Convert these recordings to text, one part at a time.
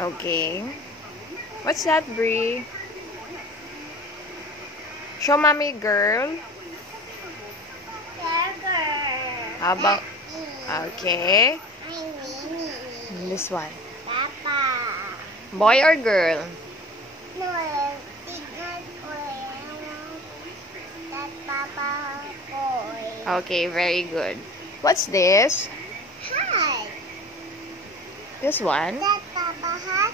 Okay. What's that, Bree? Show mommy, girl. How about... Okay. This one. Papa. Boy or girl? No, tignan ko that Papa boy. Okay, very good. What's this? Hat. This one? That Papa hat.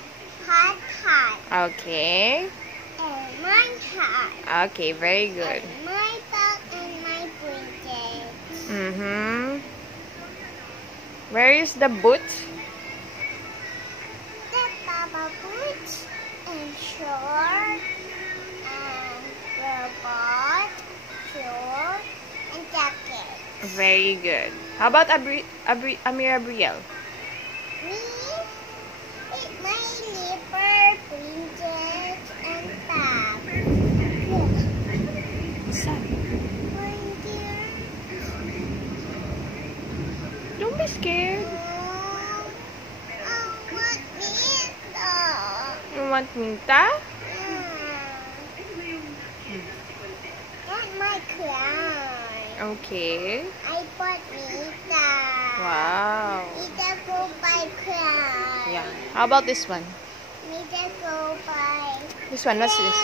Okay. And my hat. Okay, very good. And my dog and my princess. Mm-hmm. Where is the boot? That Papa boots and short and robot, short and jacket. Very good. How about Amira Brielle? Me, it's my neighbor, princess, and tab. What's that? Reindeer. Don't be scared. What is You want Minta? That's my crown. Okay. I bought Mita. Wow. Mita go by crown. Yeah. How about this one? Mita go by This one, what's this?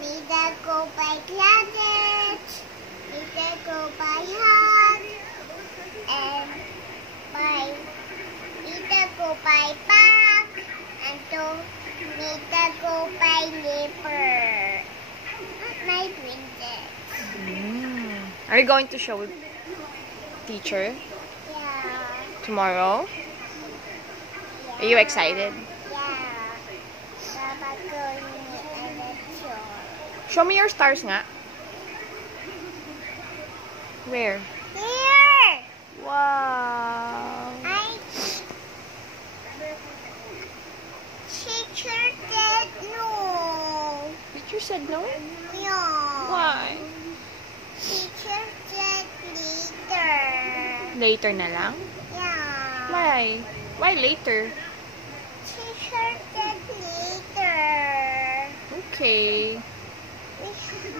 Mita go by closet. Mita go by hat. And by Mita go by bag. And to Mita go by neighbor. Not my princess. Are you going to show teacher Yeah. tomorrow? Are you excited? Yeah. Papa told me and a show. Show me your stars nga. Where? Here! Wow. Teacher said no. Teacher said no? Yeah. Why? Teacher said later. Later na lang? Yeah. Why? Why later? Teacher said later. Okay. We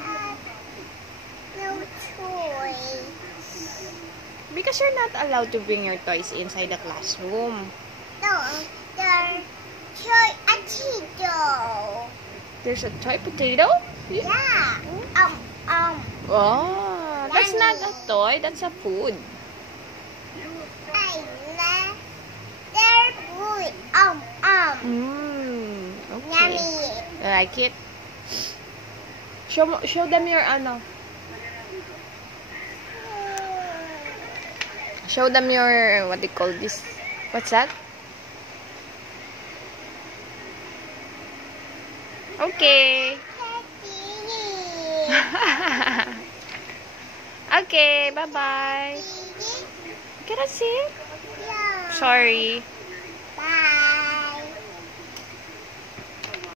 have no choice. Because you're not allowed to bring your toys inside the classroom. No, there's a Cheeto. There's a toy potato? Yeah. Oh, that's not a toy. That's a food. I love their food. Okay. Yummy. You like it? Show them your ano. Show them your, what they call this? What's that? Okay. Okay, bye-bye. Can I see? Yeah. Sorry.